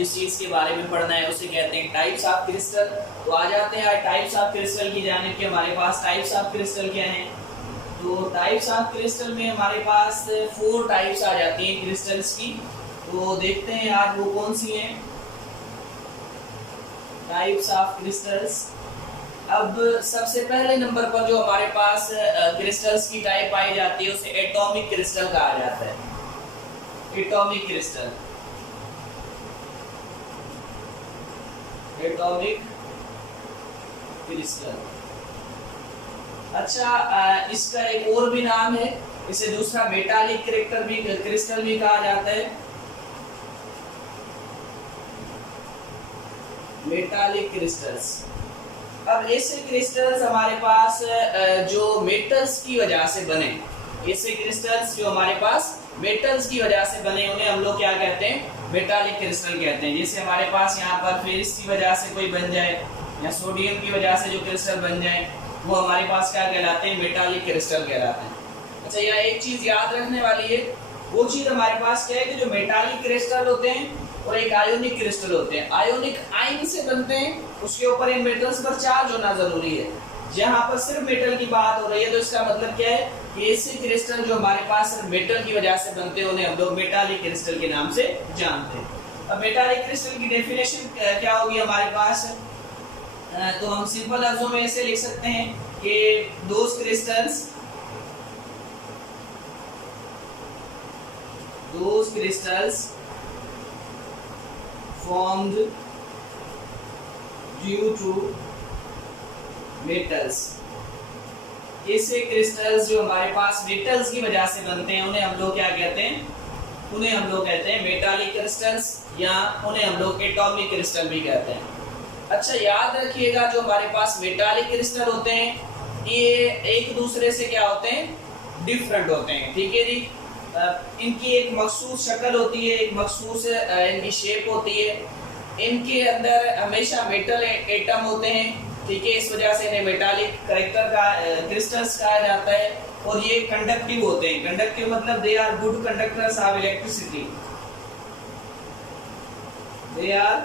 जिस चीज के बारे में पढ़ना है उसे कहते हैं टाइप्स ऑफ क्रिस्टल। तो आ जाते हैं टाइप्स ऑफ क्रिस्टल की जानिब कि हमारे पास टाइप्स ऑफ क्रिस्टल क्या हैं। तो टाइप्स ऑफ क्रिस्टल में हमारे पास 4 टाइप्स आ जाती हैं क्रिस्टल्स की। तो देखते हैं आज वो कौन सी हैं टाइप्स ऑफ क्रिस्टल्स। अब सबसे पहले नंबर पर जो हमारे पास क्रिस्टल्स की टाइप पाई जाती है उसे एटॉमिक क्रिस्टल कहा जाता है। Atomic crystal, atomic crystal. अच्छा, इसका एक और भी नाम है, इसे दूसरा मेटालिक क्रिस्टल भी कहा जाता है। Metallic crystals. अब ऐसे क्रिस्टल्स हमारे पास जो मेटल्स की वजह से बने, ऐसे क्रिस्टल्स जो हमारे पास मेटल्स की वजह से बने उन्हें हम लोग क्या कहते हैं, मेटालिक क्रिस्टल कहते हैं। जैसे हमारे पास यहाँ पर फेरिस की वजह से कोई बन जाए या सोडियम की वजह से जो क्रिस्टल बन जाए वो हमारे पास क्या कहलाते हैं, मेटालिक क्रिस्टल कहलाते हैं। अच्छा, यहाँ एक चीज याद रखने वाली है, वो चीज हमारे पास क्या है कि जो मेटालिक क्रिस्टल होते हैं और एक आयोनिक क्रिस्टल होते हैं, आयोनिक आयन से बनते हैं, उसके ऊपर इन मेटल्स पर चार्ज होना जरूरी है। जहां पर सिर्फ मेटल की बात हो रही है तो इसका मतलब क्या है कि ऐसे क्रिस्टल जो हमारे पास सिर्फ मेटल की वजह से बनते हैं उन्हें हम लोग मेटालिक क्रिस्टल के नाम से जानते हैं। अब मेटालिक क्रिस्टल की डेफिनेशन क्या होगी हमारे पास, तो हम सिंपल लफ्जों में ऐसे लिख सकते हैं कि those crystals formed due to metals। ऐसे क्रिस्टल्स जो हमारे पास मेटल्स की वजह से बनते हैं उन्हें हम लोग क्या कहते हैं, उन्हें हम लोग कहते हैं मेटालिक क्रिस्टल्स, या उन्हें हम लोग एटॉमिक क्रिस्टल भी कहते हैं। अच्छा, याद रखिएगा जो हमारे पास मेटालिक क्रिस्टल होते हैं ये एक दूसरे से क्या होते हैं, डिफरेंट होते हैं। ठीक है जी, इनकी एक मखसूस शक्ल होती है, एक मखसूस इनकी शेप होती है, इनके अंदर हमेशा मेटल एटम होते हैं। ठीक है, इस वजह से इन्हें मेटालिक क्रिस्टल्स कहा जाता है। और ये कंडक्टिव होते हैं। कंडक्टिव मतलब they are good conductors of electricity, they are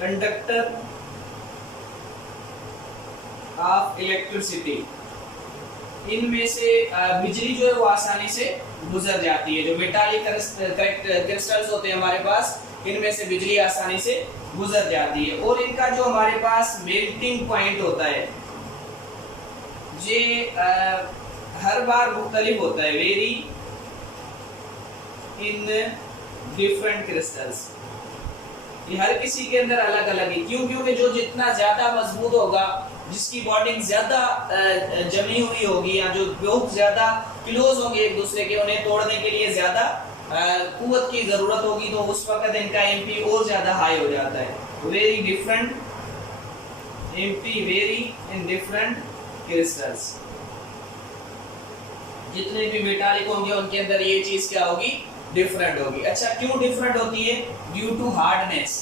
conductor of electricity. इनमें से बिजली जो है वो आसानी से गुजर जाती है। जो मेटालिक क्रिस्टल्स होते हैं हमारे पास, इनमें से बिजली आसानी से गुजर जाती है। और इनका जो हमारे पास मेल्टिंग पॉइंट होता है ये हर बार मुख्तलिफ होता है, वेरी इन डिफरेंट क्रिस्टल्स। ये हर किसी के अंदर अलग अलग है। क्यों? क्योंकि जो जितना ज्यादा मजबूत होगा, जिसकी बॉन्डिंग ज्यादा जमी हुई होगी या जो बहुत ज्यादा क्लोज होंगे एक दूसरे के, उन्हें तोड़ने के लिए ज्यादा कुव्वत की जरूरत होगी, तो उस वक्त इनका एमपी और ज्यादा हाई हो जाता है। Very different MP, very in different crystals. जितने भी मेटालिक होंगे उनके अंदर ये चीज क्या होगी, डिफरेंट होगी। अच्छा, क्यों डिफरेंट होती है? Due to hardness.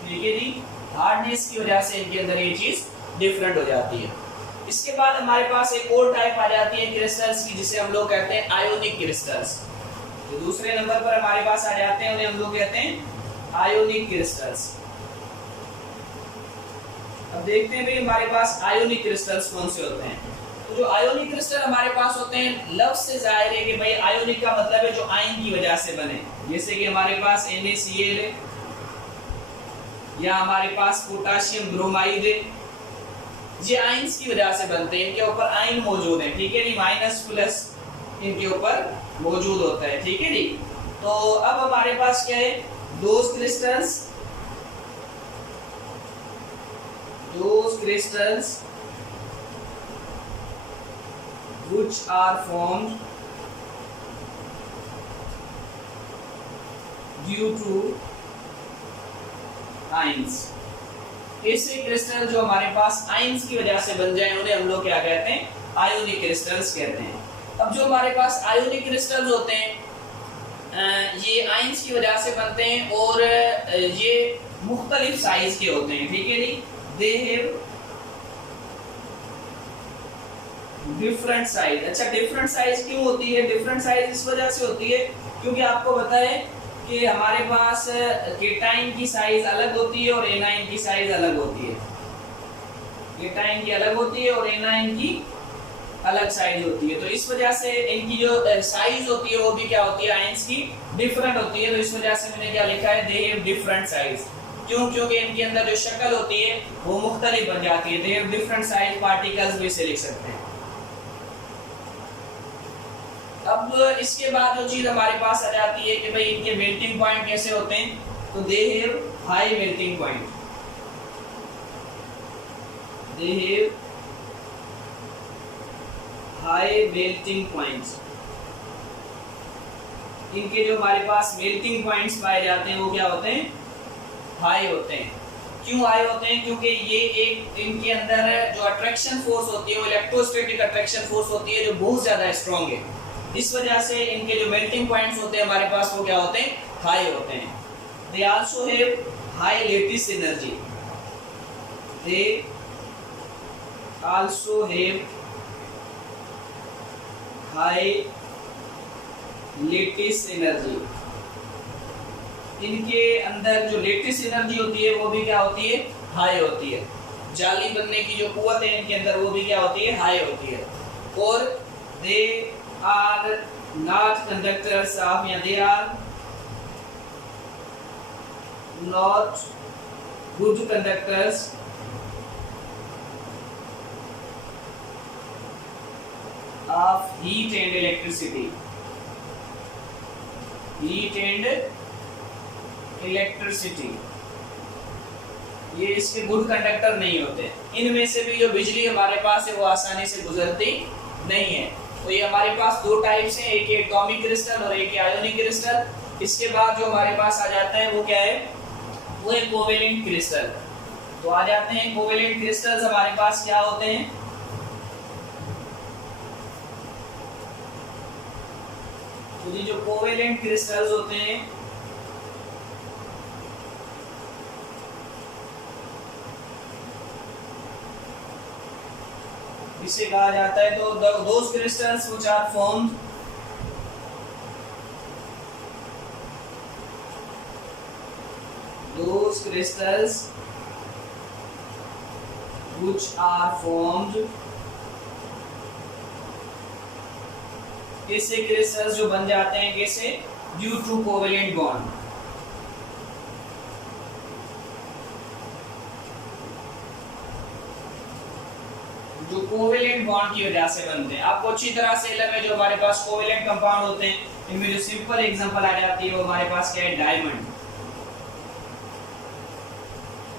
ठीक है जी, हार्डनेस की वजह से इनके अंदर ये चीज डिफरेंट हो जाती है। इसके बाद हमारे पास एक और टाइप आ जाती है क्रिस्टल्स की, जिसे हम लोग कहते हैं आयोनिक क्रिस्टल्स। तो दूसरे नंबर पर हमारे पास आ जाते हैं, उन्हें हम लोग कहते हैं आयोनिक क्रिस्टल्स। अब देखते हैं भाई हमारे पास आयोनिक क्रिस्टल्स कौन से होते हैं। तो जो आयोनिक क्रिस्टल हमारे पास होते हैं, लफ्ज से जाहिर है कि भाई आयोनिक का मतलब है जो आयन की वजह से बने। जैसे कि हमारे पास NaCl है, या हमारे पास पोटाशियम ब्रोमाइड है, ये आयंस की वजह से बनते हैं। इनके ऊपर आयन मौजूद है। ठीक है जी, माइनस प्लस इनके ऊपर मौजूद होता है। ठीक है जी, तो अब हमारे पास क्या है, those crystals which are formed due to ions। ऐसे क्रिस्टल जो हमारे पास आयंस की वजह से बन जाए उन्हें हम लोग क्या कहते हैं, आयोनिक क्रिस्टल्स कहते हैं। अब जो हमारे पास आयोनिक क्रिस्टल्स होते हैं ये आयंस की वजह से बनते हैं और ये मुख्तलिफ साइज के होते हैं। ठीक है जी, दे हैव डिफरेंट साइज। अच्छा, डिफरेंट साइज क्यों होती है? डिफरेंट साइज इस वजह से होती है क्योंकि आपको पता है कि हमारे पास केटाइन की साइज अलग होती है और एनाइन की साइज अलग होती है। केटाइन की अलग होती है और एनाइन की अलग साइज होती है। तो इस वजह से इनकी जो साइज होती है वो भी क्या होती है, आयंस की डिफरेंट होती है। तो इस वजह से मैंने क्या लिखा है, दे हैव डिफरेंट साइज। क्यों? क्योंकि इनके अंदर जो शक्ल होती है वो मुख्तलिफ बन जाती है। They have different size particles भी इसे लिख सकते हैं। अब इसके बाद जो चीज हमारे पास आ जाती है कि भाई इनके मेल्टिंग पॉइंट कैसे होते हैं, तो they have high melting point. They have high melting points. इनके जो हमारे पास मेल्टिंग पॉइंट्स पाए जाते हैं वो क्या होते हैं, हाई होते हैं। क्यों हाई होते हैं? क्योंकि ये एक इनके अंदर जो अट्रैक्शन फोर्स होती है वो इलेक्ट्रोस्टैटिक अट्रैक्शन फोर्स होती है जो बहुत ज्यादा स्ट्रांग है। इस वजह से इनके जो मेल्टिंग पॉइंट्स होते हैं हमारे पास वो क्या होते हैं, हाई होते हैं। They also have high lattice energy. They also have high lattice energy. इनके अंदर जो लेटिस एनर्जी होती है वो भी क्या होती है, हाई होती है। जाली बनने की जो कुव्वत है इनके अंदर वो भी क्या होती है, हाई होती है। और they are not conductors of, या they are not good conductors of heat and electricity. Heat and electricity, ये इसके गुड कंडक्टर नहीं होते। इनमें से भी जो बिजली हमारे पास है वो आसानी से गुजरती नहीं है। तो ये हमारे पास दो टाइप्स हैं, एक एटॉमिक क्रिस्टल और एक आयोनिक क्रिस्टल। इसके बाद जो हमारे पास आ जाता है वो क्या है, वो है कोवेलेंट क्रिस्टल। तो आ जाते हैं कोवेलेंट क्रिस्टल्स हमारे पास क्या होते हैं। तो ये जो कोवेलेंट क्रिस्टल्स होते हैं इसे कहा जाता है, तो those crystals which are formed those crystals which are formed, ऐसे क्रिस्टल्स जो बन जाते हैं कैसे, ड्यू टू कोवेलेंट बॉन्ड। जो कोवेलेंट बॉन्ड की वजह से बनते हैं। आपको अच्छी तरह से इल्म है जो हमारे पास कोवेलेंट कंपाउंड होते हैं इनमें जो सिंपल एग्जांपल आ जाती है वो हमारे पास क्या है, डायमंड।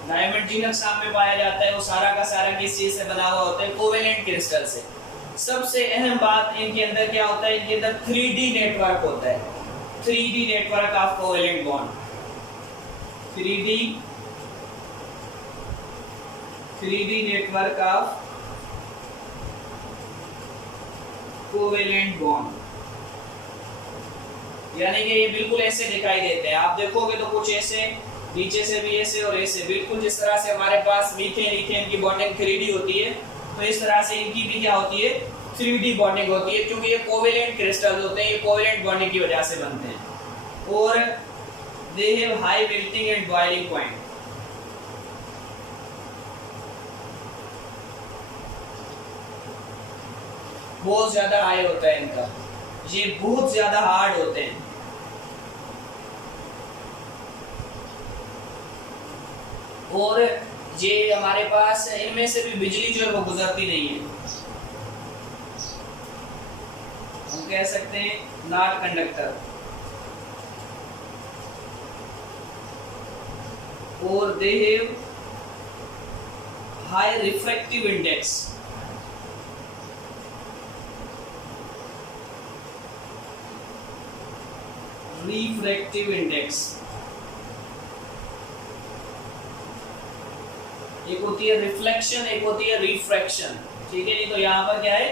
डायमंड जिन अक़साम में पाया जाता है वो सारा का सारा किस चीज से बना हुआ होता है, कोवेलेंट क्रिस्टल से। सबसे अहम बात इनके अंदर क्या होता है, इनके अंदर 3D नेटवर्क होता है। 3D network of covalent bond. 3D network of covalent bond, यानी कि ये बिल्कुल ऐसे दिखाई देते हैं। आप देखोगे तो कुछ ऐसे, नीचे से भी ऐसे और ऐसे, बिल्कुल जिस तरह से हमारे पास मीथेन ईथेन की बॉन्डिंग 3D होती है, तो इस तरह से इनकी भी क्या होती है, 3D बॉन्डिंग होती है। क्योंकि ये कोवेलेंट क्रिस्टल्स होते हैं, ये कोवेलेंट बॉन्डिंग की वजह से बनते हैं। और they have high melting and boiling point. बहुत ज्यादा हाई होता है इनका, ये बहुत ज्यादा हार्ड होते हैं। और ये हमारे पास इनमें से भी बिजली जो है वो गुजरती नहीं है, हम कह सकते हैं नॉट कंडक्टर। और they have high refractive index. Refractive index, एक होती है रिफ्लेक्शन, एक होती है रिफ्रैक्शन, ठीक है। नहीं तो यहाँ पर क्या है,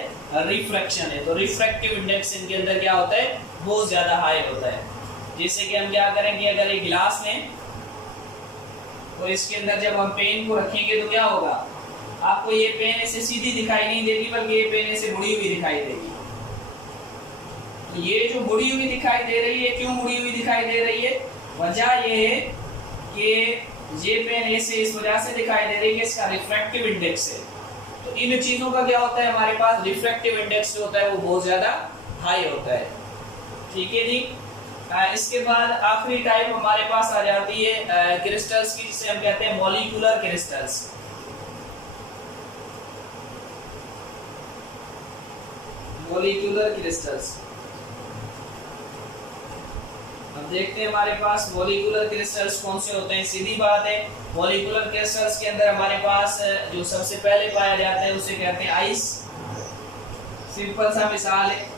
रिफ्रैक्शन है। तो रिफ्रैक्टिव इंडेक्स इनके अंदर क्या होता है, बहुत ज्यादा हाई होता है। जैसे कि हम क्या करेंगे, अगर एक गिलास में, तो इसके अंदर जब हम पेन को रखेंगे तो क्या होगा, आपको ये पेन ऐसे सीधी दिखाई नहीं देगी, बल्कि ये पेन ऐसे मुड़ी हुई दिखाई देगी। तो ये जो मुड़ी हुई दिखाई दे रही है, क्यों मुड़ी हुई दिखाई दे रही है? वजह ये है कि ये पेन ऐसे इस वजह से दिखाई दे रही है कि इसका रिफ्रैक्टिव इंडेक्स है। तो इन चीजों का क्या होता है, हमारे पास रिफ्रैक्टिव इंडेक्स जो होता है वो बहुत ज्यादा हाई होता है। ठीक है जी। इसके बाद आखिरी टाइप हमारे पास आ जाती है क्रिस्टल्स की, जिसे हम कहते हैं मॉलिक्यूलर क्रिस्टल्स। मॉलिक्यूलर क्रिस्टल्स, अब देखते हैं हमारे पास मॉलिक्यूलर क्रिस्टल्स कौन से होते हैं। सीधी बात है, मॉलिक्यूलर क्रिस्टल्स के अंदर हमारे पास जो सबसे पहले पाया जाता है उसे कहते हैं आइस। सिंपल सा मिसाल है,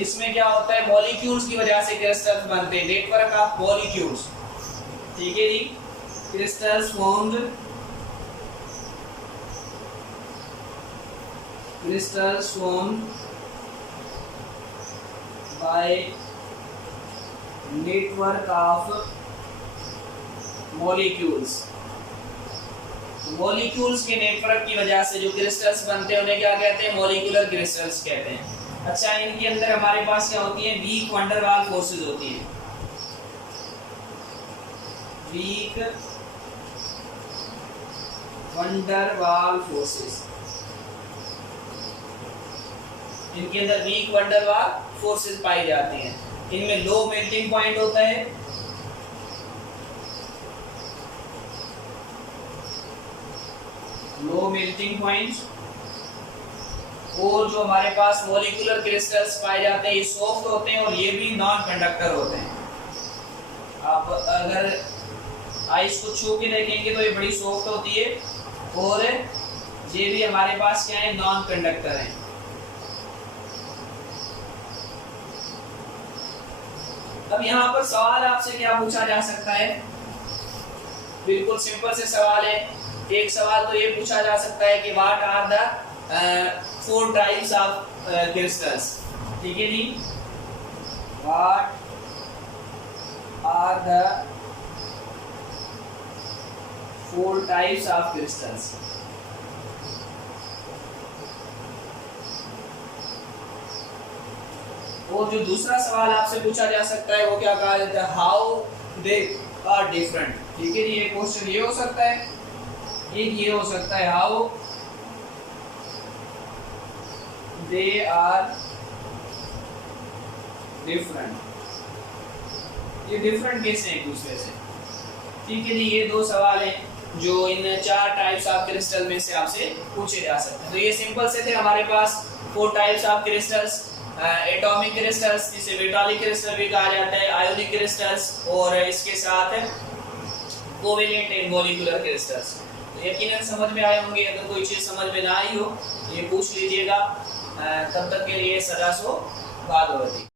इसमें क्या होता है, मॉलिक्यूल्स की वजह से क्रिस्टल्स बनते हैं, नेटवर्क ऑफ मॉलिक्यूल्स। ठीक है जी। Crystals formed by network of molecules. Molecules के नेटवर्क की वजह से जो क्रिस्टल्स बनते हैं उन्हें क्या कहते हैं, मॉलिक्यूलर क्रिस्टल्स कहते हैं। अच्छा, इनके अंदर हमारे पास क्या होती है, वीक वंडर वाल फोर्सेज होती हैं। वीक वंडर वाल फोर्सेज, इनके अंदर वीक वंडर वाल फोर्सेज पाई जाती हैं। इनमें लो मेल्टिंग पॉइंट होता है, लो मेल्टिंग पॉइंट, और जो हमारे पास मॉलिक्यूलर क्रिस्टल्स पाए जाते हैं ये सॉफ्ट होते हैं और ये भी नॉन कंडक्टर होते हैं। आप अगर आइस को छू के देखेंगे तो ये बड़ी सॉफ्ट होती है और ये भी हमारे पास क्या है, नॉन कंडक्टर है। अब यहाँ पर सवाल आपसे क्या पूछा जा सकता है, बिल्कुल सिंपल से सवाल है। एक सवाल तो ये पूछा जा सकता है कि what are the 4 types of crystals. ठीक है जी, what are the 4 types of crystals. और जो दूसरा सवाल आपसे पूछा जा सकता है वो क्या कहा जाता है, हाउ दे आर डिफरेंट। ठीक है जी, ये क्वेश्चन ये हो सकता है, एक ये हो सकता है हाउ दे आर डिफरेंट, ये डिफरेंट कैसे एक दूसरे से। ठीक है जी, ये 2 सवाल हैं जो इन 4 टाइप्स ऑफ क्रिस्टल में से आपसे पूछे जा सकते हैं। तो ये सिंपल से थे हमारे पास 4 types of crystals, atomic crystals जिसे मेटालिक क्रिस्टल भी कहा जाता है, आयोनिक क्रिस्टल्स और इसके साथ कोवेलेंट एंड मॉलिक्यूलर क्रिस्टल्स। तो यकीनन समझ में आए होंगे। अगर कोई चीज़ समझ में ना आई हो ये पूछ लीजिएगा। तब तक के लिए सदा सो भागवती।